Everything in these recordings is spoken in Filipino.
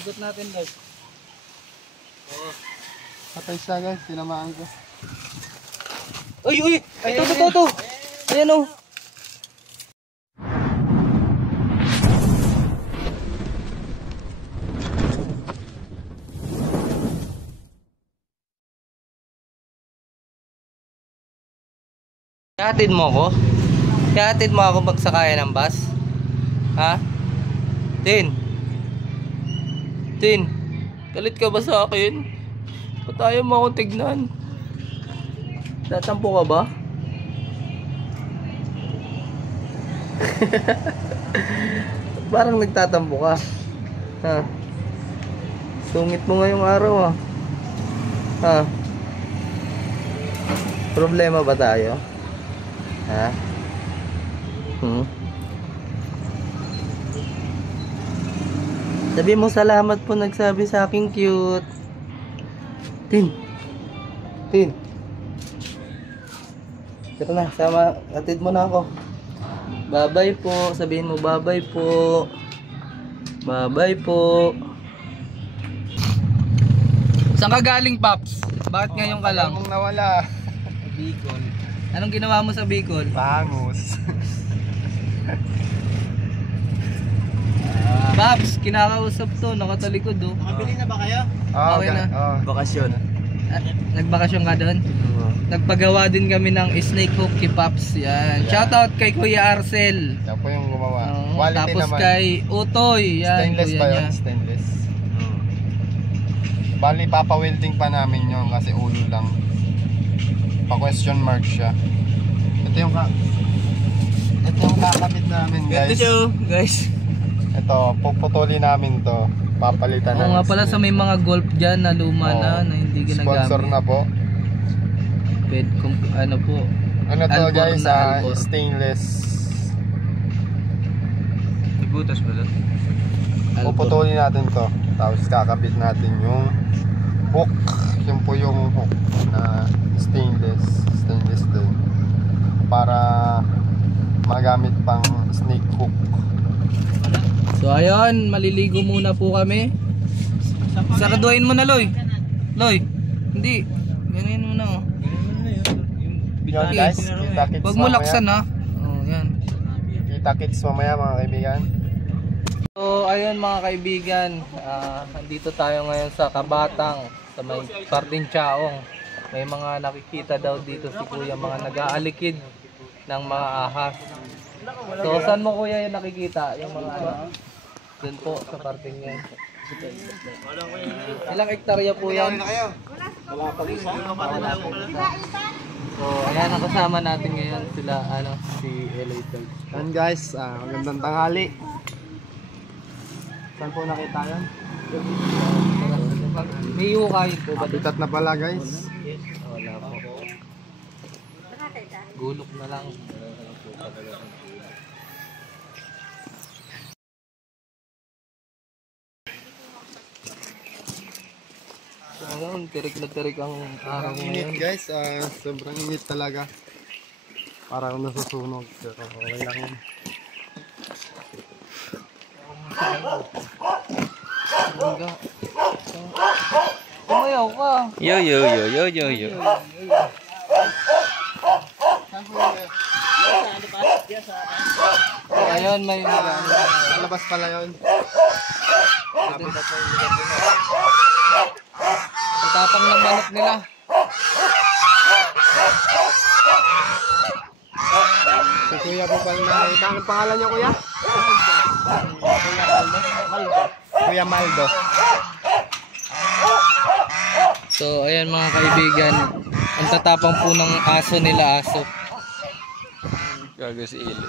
Ikot natin guys. Oh. Patay siya guys, tinamaan ko. Uy, uy! Ito. Ayan o. Ihatid mo ako? Ihatid mo ako magsakaya ng bus? Ha? Tin? Galit ka ba sa akin? Ba't ayaw mo akong tignan? Tatampo ka ba? Parang nagtatampo ka. Ha? Sungit mo ngayong araw ah. Ha? Problema ba tayo? Ha? Sabi mo salamat po nagsabi sa akin cute. Tin. Tara na, sama, atid mo na ako. Bye-bye po. Sabihin mo bye-bye po. Bye-bye po. Saan ka galing, Paps? Bakit ngayon ka lang? Mong nawala. Bicol. Anong ginawa mo sa Bicol? Bangus. Paps, kinakausap to, nakatalikod oh. Nakabili na ba kayo? Okay na. Bakasyon. Nagbakasyon ka doon? Nagpagawa din kami ng snake hook kay Paps. Yan. Shoutout kay Kuya Arcel. Yan po yung gumawa. Quality tapos naman. Kay Utoy. Yan, stainless kuya ba yun? niya. Stainless. Bali, papa-welding pa namin yun kasi ulo lang. Pa-question mark siya. Ito yung kakabit namin guys. Guys. Ito, puputuli namin to. Papalitan Oo nga pala sa may mga golf dyan na luma na hindi ginagamit. Sponsor na po. Ano po? Ano to Albor guys, stainless. Ibutas ba doon? Puputuli natin to. Tapos kakabit natin yung hook. Yun po yung hook na stainless din. Para magamit pang snake hook. So ayun, maliligo muna po kami. Saraduhin mo na, Loy. Hindi. Ganyan mo na. Yun guys, kita-kits wag mo laksan ha. Oh, yan. Kita-kits mamaya mga kaibigan. So ayun mga kaibigan, andito tayo ngayon sa Kabatang, sa may Parding Chaong. May mga nakikita daw dito si Kuya, mga nag-aalikid ng mga ahas. So saan mo kuya yung nakikita? Yung mga ano? Doon po sa parting yan. Ilang hektarya po yan? Wala pa isa. So ayan ang kasama natin ngayon sila si LA Third. And guys, magandang tanghali. Saan po nakita yan? May hukay po ba? Habitat na pala guys. Wala po. Gulok na lang. Ayun, tirik na tirik ang araw ngayon. Init guys, sobrang init talaga. Parang nasusunog. Pero okay lang yun. Tumayaw ka. Yo. Ayun, may Labas pala yun. tapang ng manok nila. Si Kuya po pala nakita. Anong pangalan niya kuya? Kuya Maldo. So ayan mga kaibigan, ang tatapang po ng aso nila, aso. Gago si Ilo.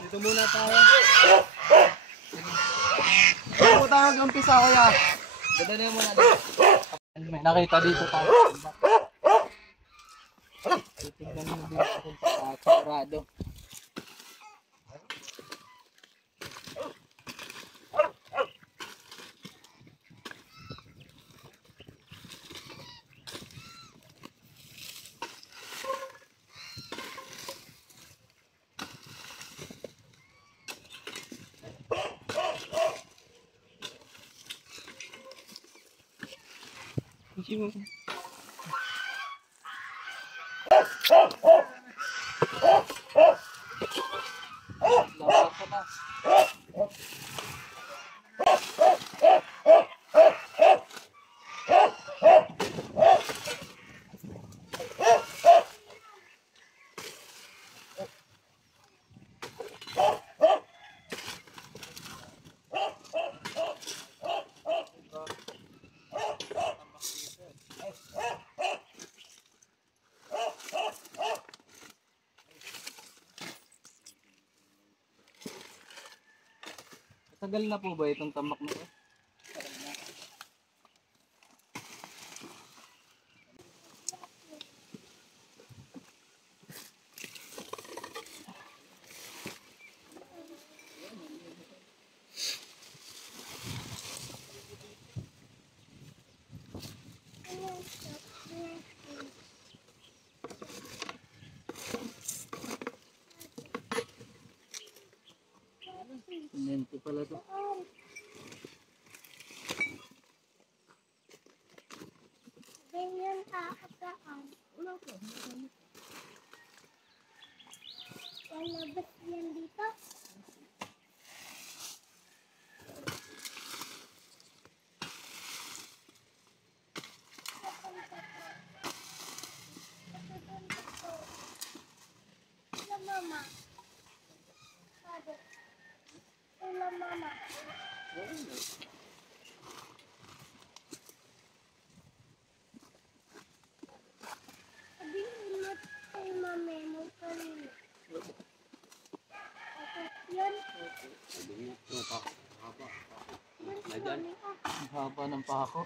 Dito muna tayo. Dito po tayo mag-umpisa kuya. Dadali mo na dito. May nakita dito tayo. Titignan mo dito kung sarado. Labasan na. Tagal na po ba itong tamak na to? Semento pala to. Ganyan kakapaan. Lalabas yan dito. Hello, Mama. Sabi. Hello, Mama. Sabi ulit kay Mami mo kanina. Yan. Yan, Ang haba ng pako.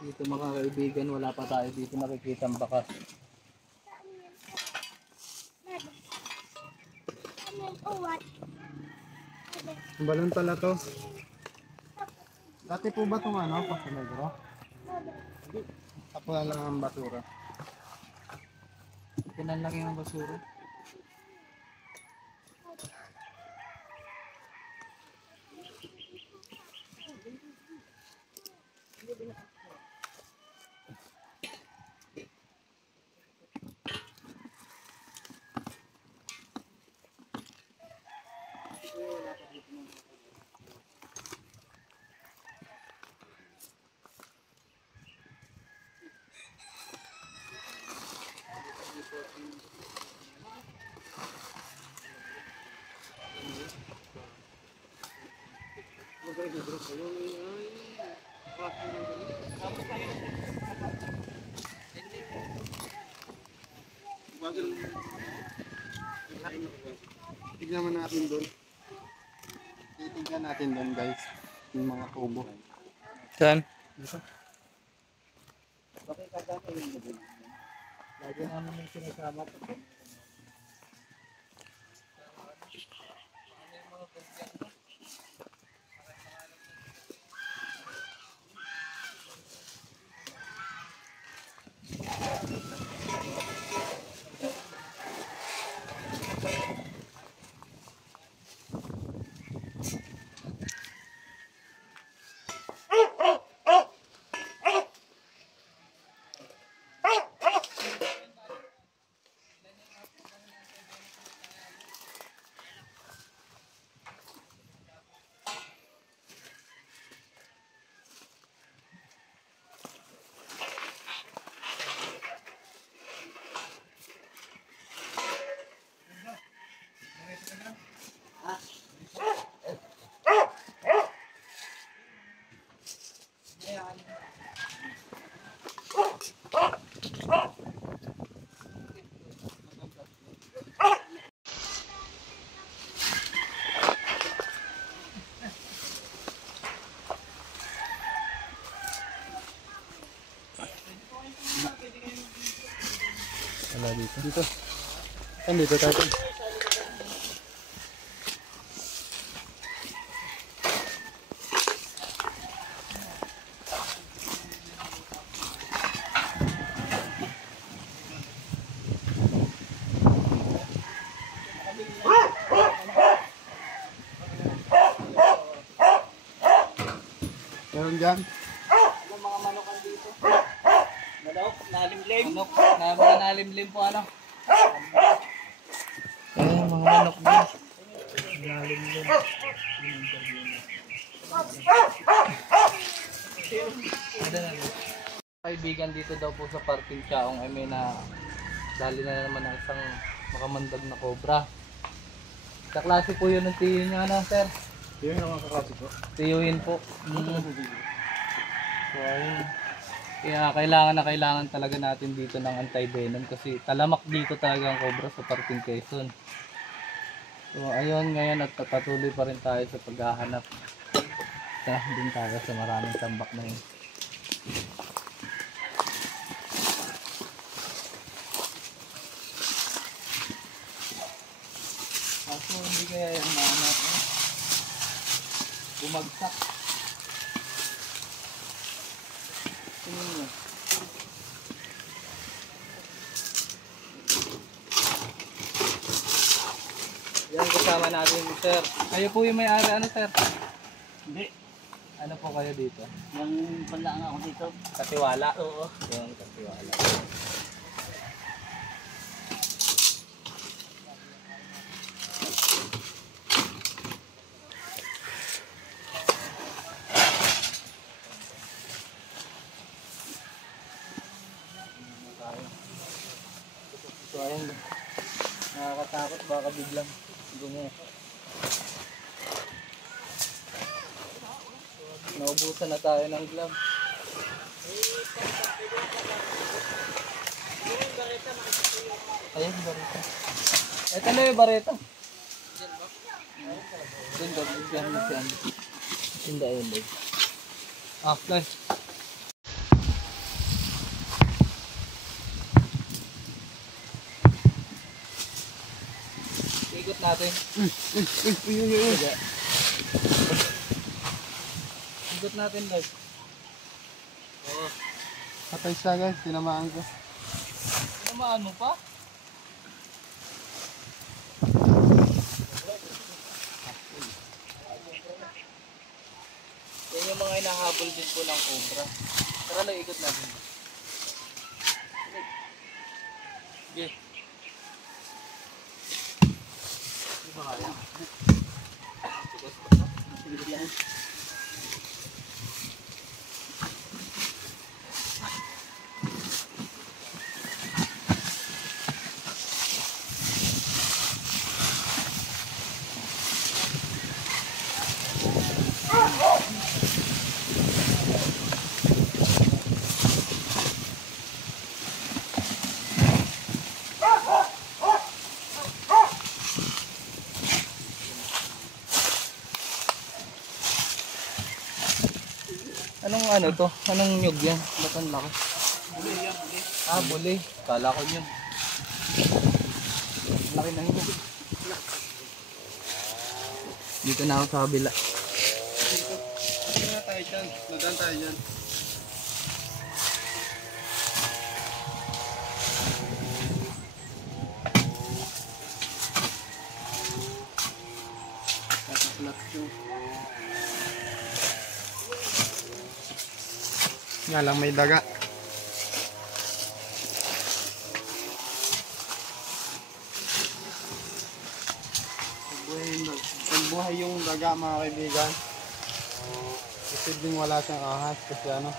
Dito mga kaibigan, wala pa tayo dito nakikita ang bakas. Balon pala to. Dati po ba itong ano? Pasinagro? Tapos lang ang basura. Pinanlaki ng basura. Tignan mo natin doon. Titignan natin doon guys. Yung mga tubo. Saan? Lagi namin yung sinasama ko. Wala dito. Dito. Saan dito tayo? dyan. Yung mga manokan dito. Manok, nalimlim. Manok, mga nalimlim po ano. Ayan, mga manok din. Nalimlim. Kaibigan dito daw po sa parking Chaong ay may na dali na naman ng isang makamandag na cobra. Sa klase po yun ng tiyo niya na sir. Yun yung mga kaklase ko. Tiyuhin po. So ayun. Kaya kailangan talaga natin dito ng anti-venom kasi talamak dito talaga ang cobra sa parking Quezon. So ayun ngayon at patuloy pa rin tayo sa paghahanap. Kaya din tayo sa maraming tambak na yun. Kaso hindi kaya yung mahanap bumagsak. Tingin mo. Yan kasama natin sir. Kayo po yung may-ari ano sir? Hindi. Ano po kayo dito? Yung panlaan ako dito. Katiwala? Oo. Yung katiwala. So ayun, nakakatakot baka biglang gumuho. Naubusan na tayo ng glove. Ayun, bareta. Ito na yung bareta. Diyan ba? Diyan ba? Hindi, ayun. Ah, flash. Ikot natin. Sige. Ikot natin guys. Oo. Patay siya guys, tinamaan ko. Tinamaan mo pa? Yan yung mga hinahabol din po ng cobra. Tara lang, ikot natin. Sige. Hindi ba kaya? Sige yan. Anong ano to? Anong nyug yan? Ba't ang laki? Ah, buli. Kala ko yun. Laki ng nyug. Dito na ako sa kabila. Dito na tayo dyan. Nadaan tayo dyan. Kakaplat ko. Nga lang may daga. Pagbuhay yung daga mga kaibigan. Posibleng wala siyang ahas kasi ano,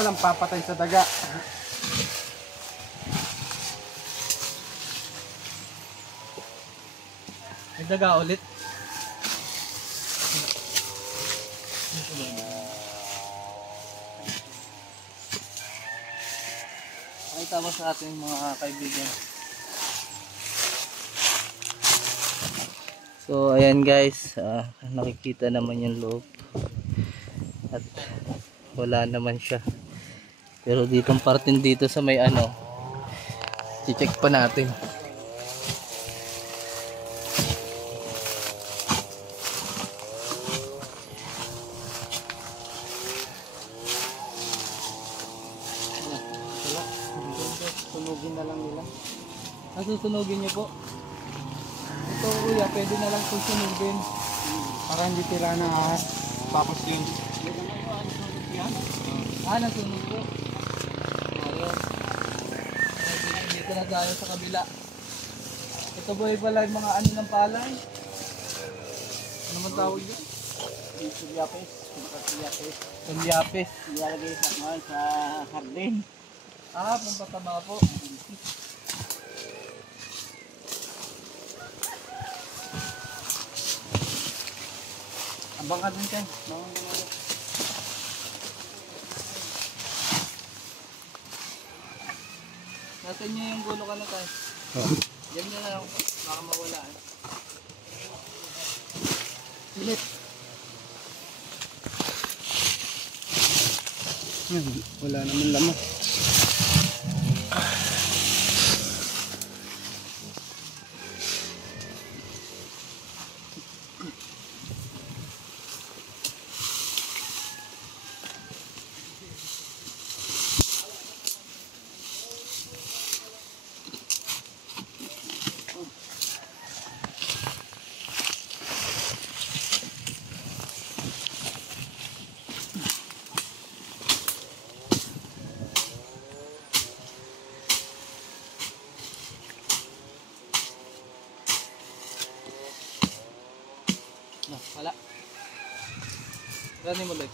walang papatay sa daga. May daga ulit. Ay, tama sa ating mga kaibigan. So ayan guys, nakikita naman yung loob at wala naman siya, pero ditong partin dito sa may ano, i-check pa natin. Sunugin na lang nila. Susunugin niyo po ito kuya, pwede na lang susunugin. Para hindi tira ng ahas. Tapos yun. Nasunog po. Ayun. Dito na tayo sa kabila. Ito ba pala yung mga ano ng palay? Ano man tawag yun? Sulyapis. Sulyapis. Tulyapis. Ilalagay sa hardin. Pampataba po. Abang ka dun, Ken. Bangon ka dun. Natin niyo yung gulo ka na tayo. Diyan na lang. Baka mawala. Silip. Wala naman laman. Wala. Gani mo ulit.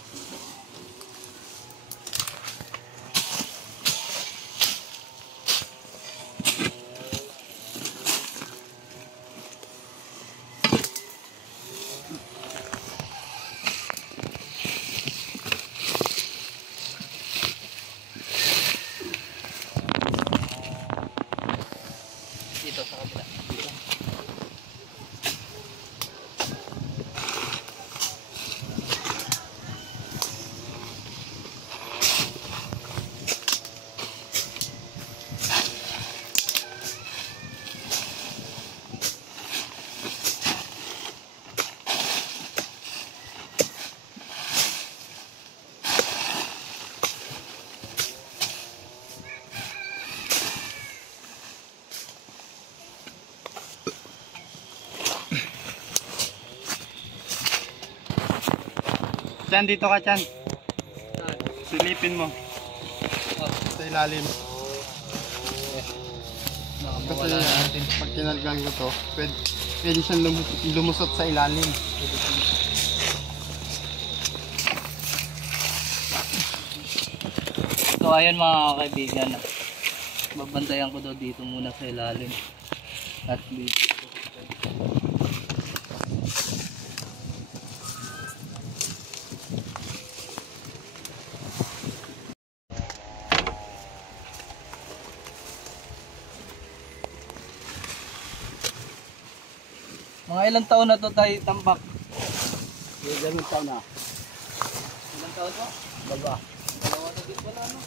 Dito sa kabila. Dito. Chan, dito ka, Chan. Silipin mo. Sa ilalim. Wala natin. Pag kinalgal ko to, pwede siyang lumusot sa ilalim. So ayun mga kaibigan, babantayan ko daw dito muna sa ilalim at dito. Mga ilang taon na to tayo tambak? Ganun taon na. Ilang taon to? Baga. Dalawa na din pala, no?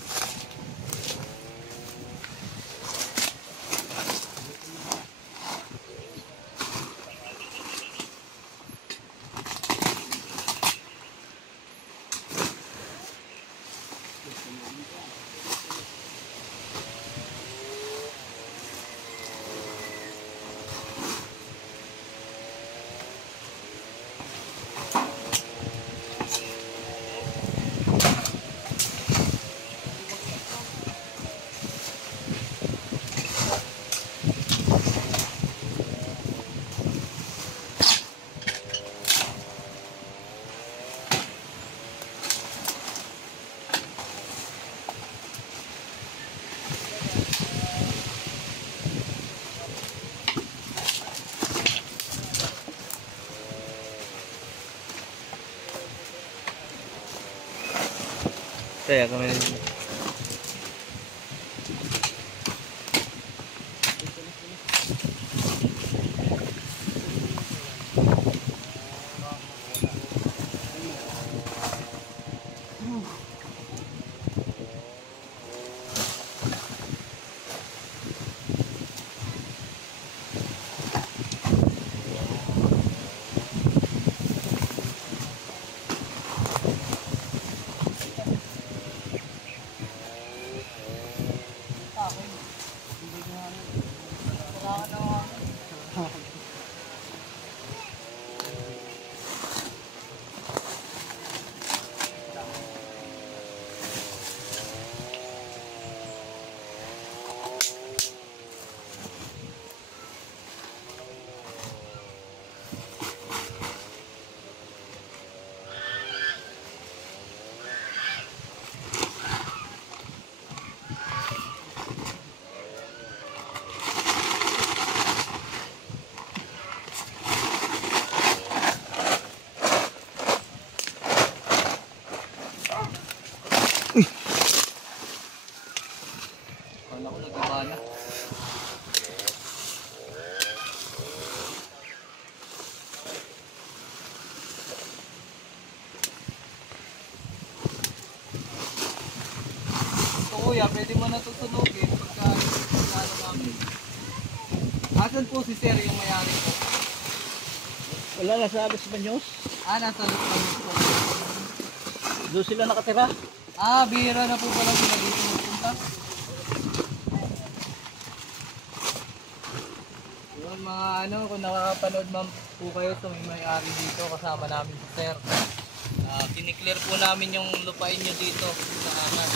Kaya kami kuya, pwede mo natutunogin pagka ano namin. Asan po si sir yung may-ari po? Wala na sa Alas Baños. Nasa loob po. Doon sila nakatira. Bihira na po pala sila dito magpunta. Yun mga ano, kung nakakapanood man po kayo, so may-ari dito kasama namin si sir. Kiniklear po namin yung lupain nyo dito sa aman.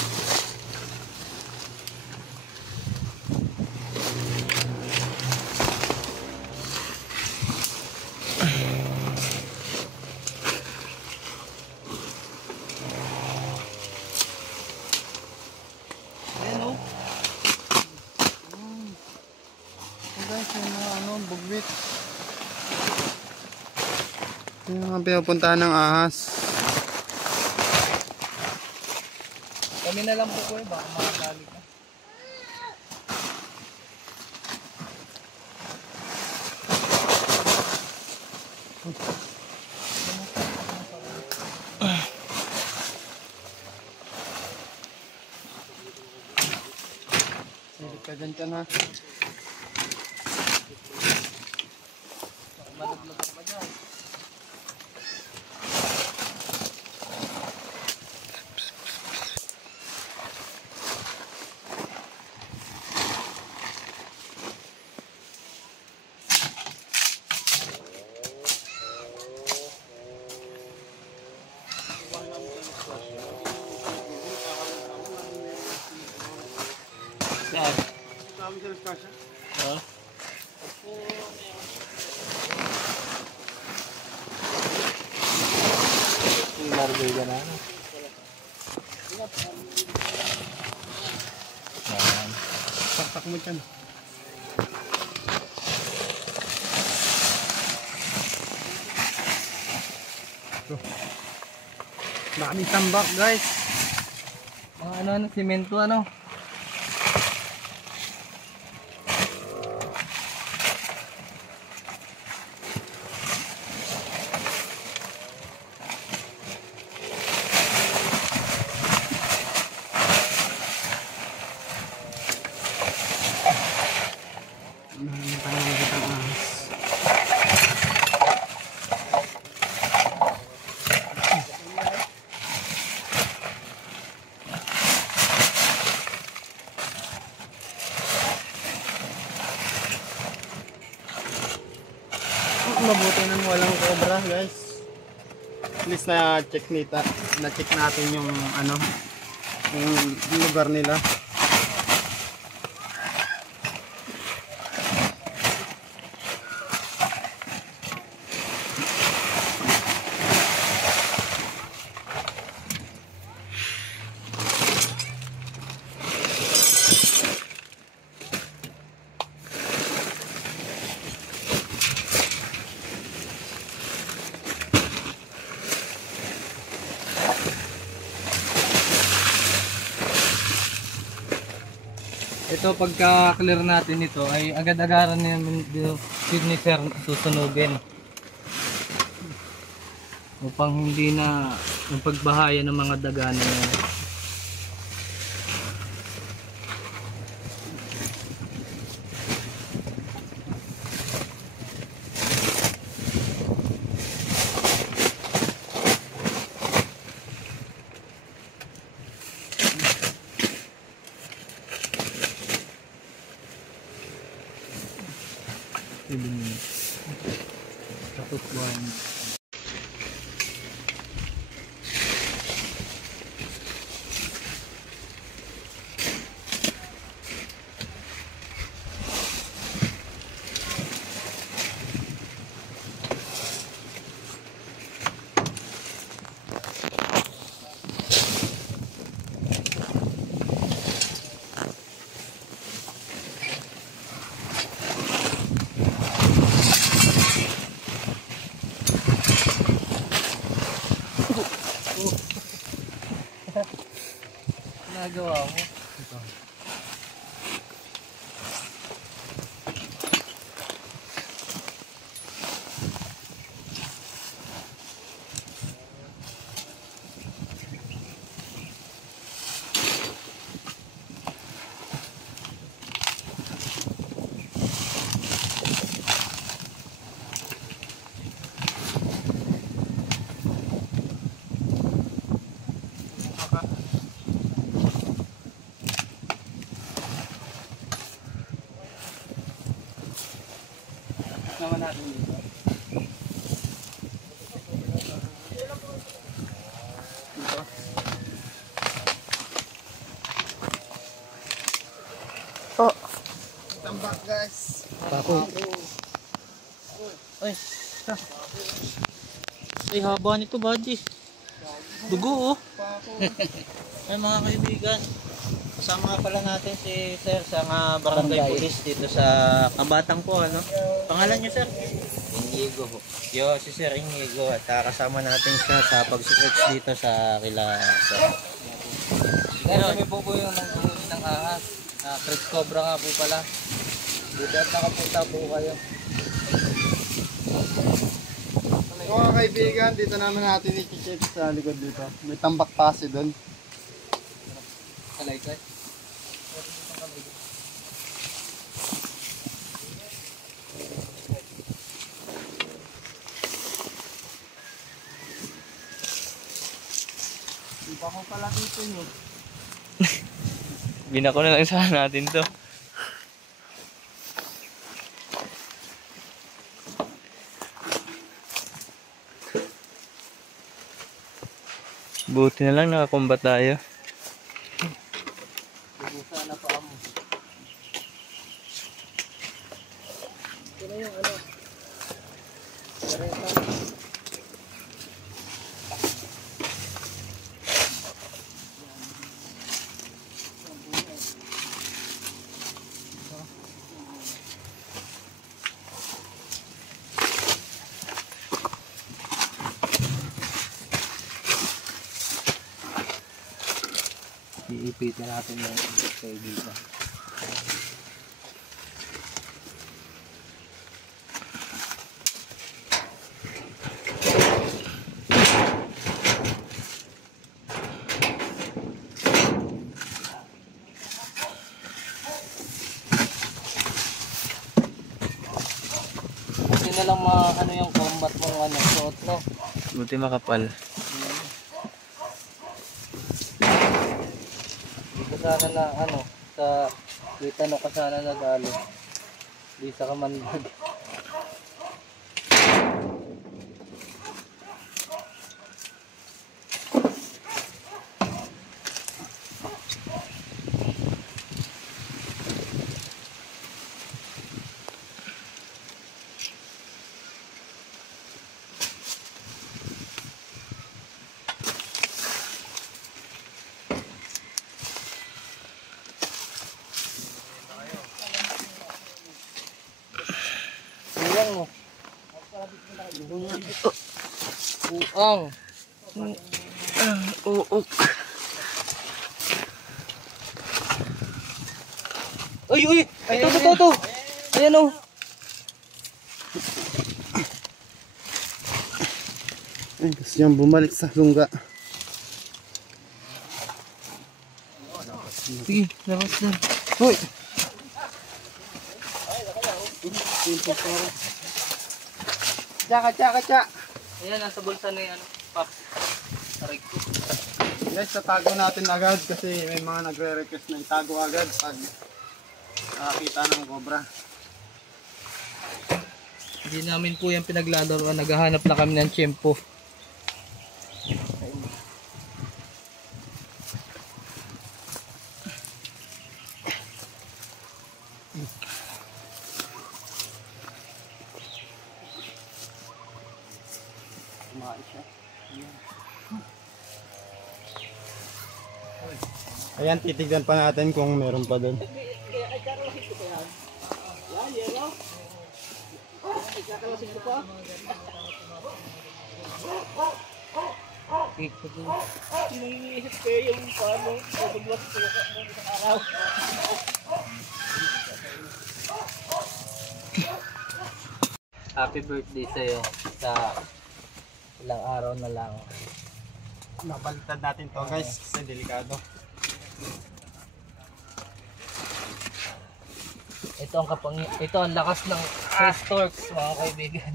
Ayan o. Guys, yung mga ano, bugwit. Yung mga pinupuntahan ng ahas. Kami na lang po kuya, baka makakali ka. Silip ka dyan ha. Malaglag ka dyan. Saan? Ha? Largay ka na. Saksak mo dyan. Daming tambak guys. Mga ano, simento ano. Mabuti nang walang cobra guys. At least na-check natin yung ano, yung lugar nila. Ito pagka-clear natin ito ay agad-agaran namin dito ni sir susunugin. Upang hindi na yung pagbahaya ng mga daga na yan. Tapos buwan. Nagawa mo. Ito. natin dito. Oh. Tambak guys. Pako. Ay. Ay, haba nito, buddy. Dugo, oh. Ay, mga kaibigan. Kasama pala natin si Sir sa barangay police dito sa Kabatang po, ano? Pangalan niyo, Sir? Inigo po. Yo, si Sir Inigo. At kasama natin siya sa pag-search dito sa kila Sir. Guys, kami po yung nanguhuli ng ahas. Chris Cobra nga po pala. Dito at nakapunta po kayo. So mga kaibigan, dito naman natin i-check sa likod dito. May tambak pasi doon. Kalaykay. Iba ko pala dito nyo. Binako na lang sana natin to. Buti na lang nakakumba tayo. Sana pa mo. Iipitin natin yung kaibigan. Buti na lang ano yung combat mong suot, no? Buti makapal. Dito sana na sa kita no ka sana nadali. Di sa kamandag. Buang mo. Buang. Uuk. Uy, uy! Ito. Ayan o. Ay, gusto niyang bumalik sa lungga. Sige, labas na. Uy! Tsaka. Ayan, nasa bulsa na yung pop. Aray ko. Guys, tatago natin agad kasi may mga nagre-request na itago agad pag nakakita ng cobra. Hindi namin po yung pinaglalaroan. Naghahanap na kami ng tiyempo. Ayan, titignan pa natin kung meron pa doon. Iniisip ko yung paano, biglas ko yung isang araw. Happy birthday sa'yo sa ilang araw na lang. Napalitan natin to guys kasi delikado. Ito ang lakas ng Chris Torx, mga kaibigan.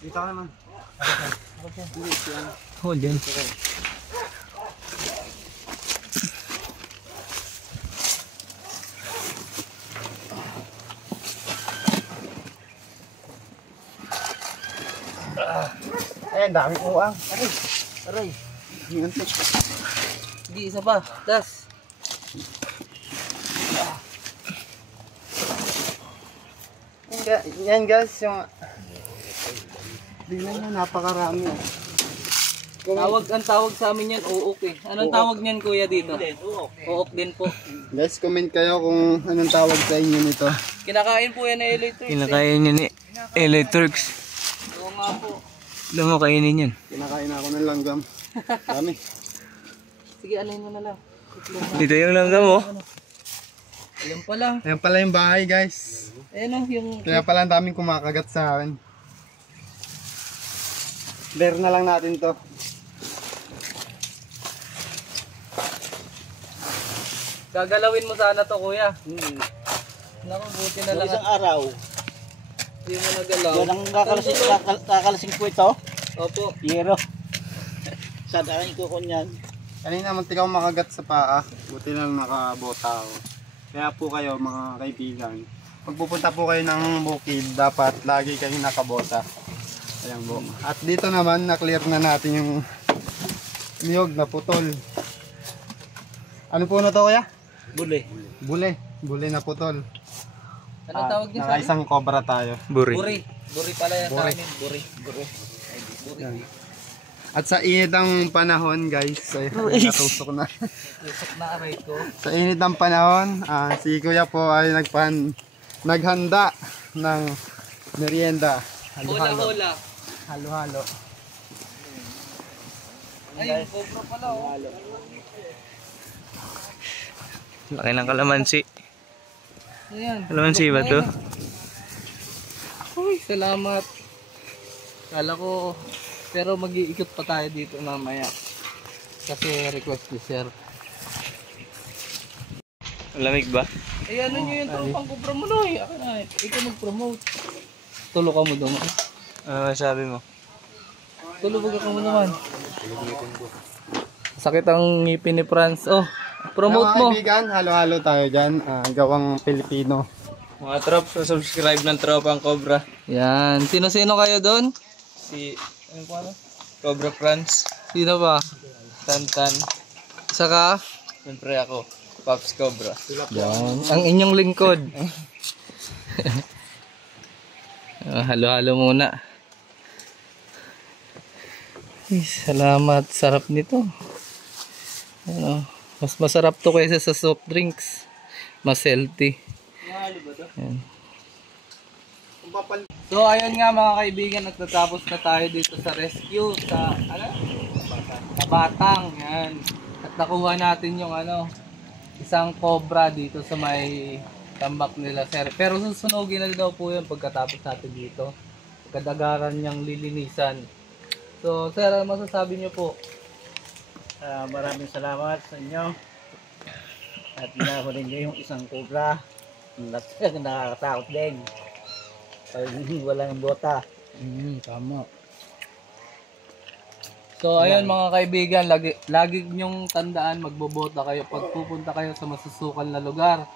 Dito ka naman. Oh, dyan. Ay, ang daming uang. Aray. Hindi, isa pa. Das. Yan guys, yung... Tingnan nyo, napakarami. Ang tawag sa amin yan, uok eh. Anong tawag niyan kuya dito? Uok din po. Guys, comment kayo kung anong tawag sa inyo nito. Kinakain po yan na electric. Kinakain niya ni LA Turks. Oo nga po. Alam mo, kainin yan. Kinakain ako ng langgam. Dami. Sige, alayin mo na lang. Dito yung langgam mo. Ayan pa lang. Ayan pala yung bahay guys. Ayan o, yung... Kaya pala ang daming kumakagat sa akin. Clear na lang natin to. Gagalawin mo sana to kuya. Naku, buti na lang. Isang araw. Hindi mo nagalaw. Yan ang kakalasing po ito. Opo. Yero. Saan ang ikukunyan? Kanina muntik ako makagat sa paa. Buti lang nakabota ako. Kaya po kayo mga kaibigan, pag pupunta po kayo ng bukid, dapat lagi kayong nakabota. Ayan po. At dito naman, na-clear na natin yung niyog na putol. Ano po na to kuya? Buli. Bule. Bule na putol. Ano tawag niya sa amin? Nakaisang cobra tayo. Buri. Buri. Buri pala yan sa Buri. amin. Buri. Buri. Yan. At sa init ng panahon guys, ay natusok na. Tusok na aray ko. Sa init ng panahon, si kuya po ay naghanda ng merienda. Halo-halo. Hola-hola. Halo-halo. Ay, yung cobra pala oh. Laki ng kalamansi. Ayan. Kalamansi ba to? Uy, salamat. Kala ko, pero mag-iikot pa tayo dito mamaya. Kasi request ni sir. Lamig ba? Eh ano nyo yung tropang cobra mo Noy? Ako na, ikaw mag-promote. Tulog ka mo doon. Ano masabi mo? Tulog ka mo naman. Sakit ang ngipin ni Franz. Oh, promote Mga mo. kaibigan, halo-halo tayo dyan. Gawang Pilipino. Mga trop, subscribe ng Tropang Cobra. Yan. Sino-sino kayo doon? Si, ano po ano? Cobra Franz. Sino ba? Tantan. Saka? Siyempre ako. Pops Cobra. Yan. Ang inyong lingkod. Halo-halo muna. Ay, salamat. Sarap nito. Ano, mas masarap to kaysa sa soft drinks. Mas healthy. Yan. So ayun nga mga kaibigan, nagtatapos na tayo dito sa rescue sa Kabatang. Yan. At nakuha natin yung isang cobra dito sa may tambak nila sir. Pero susunugin na daw po yun pagkatapos natin dito. Kadagaran niyang lilinisan. So sir, ano masasabi niyo po? Maraming salamat sa inyo. At ginahuli niyo yung isang cobra. Nakakatakot din. Pag walang bota. Tama. So ayun mga kaibigan, lagi nyong tandaan, magbobota kayo pag pupunta kayo sa masusukal na lugar.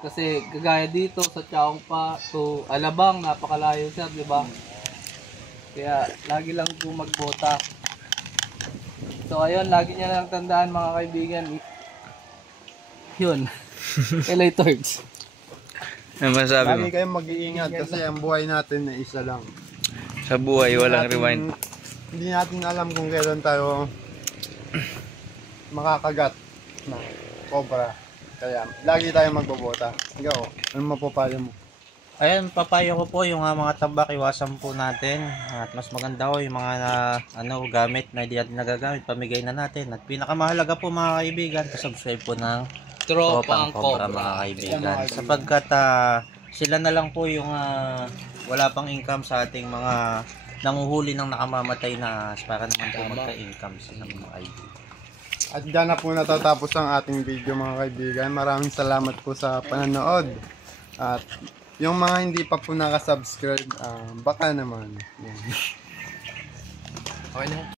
Kasi kagaya dito sa Chaongpa to Alabang, napakalayo sir, di ba? Kaya lagi lang po magbota. So ayun, lagi niya lang tandaan mga kaibigan. Yun. LA Turks. Ano masabi mo? Lagi kayong mag-iingat kasi ang buhay natin na isa lang. Sa buhay, walang rewind. Hindi natin alam kung kailan tayo makakagat na cobra. Kaya lagi tayong magbobota. Ikaw, ano mapapayo mo? Ayan, papayo ko po yung mga tabak, iwasan po natin. At mas maganda ko yung mga gamit na hindi natin nagagamit, pamigay na natin. At pinakamahalaga po mga kaibigan, subscribe po ng Tropang Cobra mga kaibigan. Sapagkat sila na lang po yung wala pang income sa ating mga nanguhuli ng nakamamatay na para naman po magka-income sila mga kaibigan. At dyan na po natatapos ang ating video mga kaibigan. Maraming salamat po sa panonood. At yung mga hindi pa po nakasubscribe, baka naman. Yan. Okay na.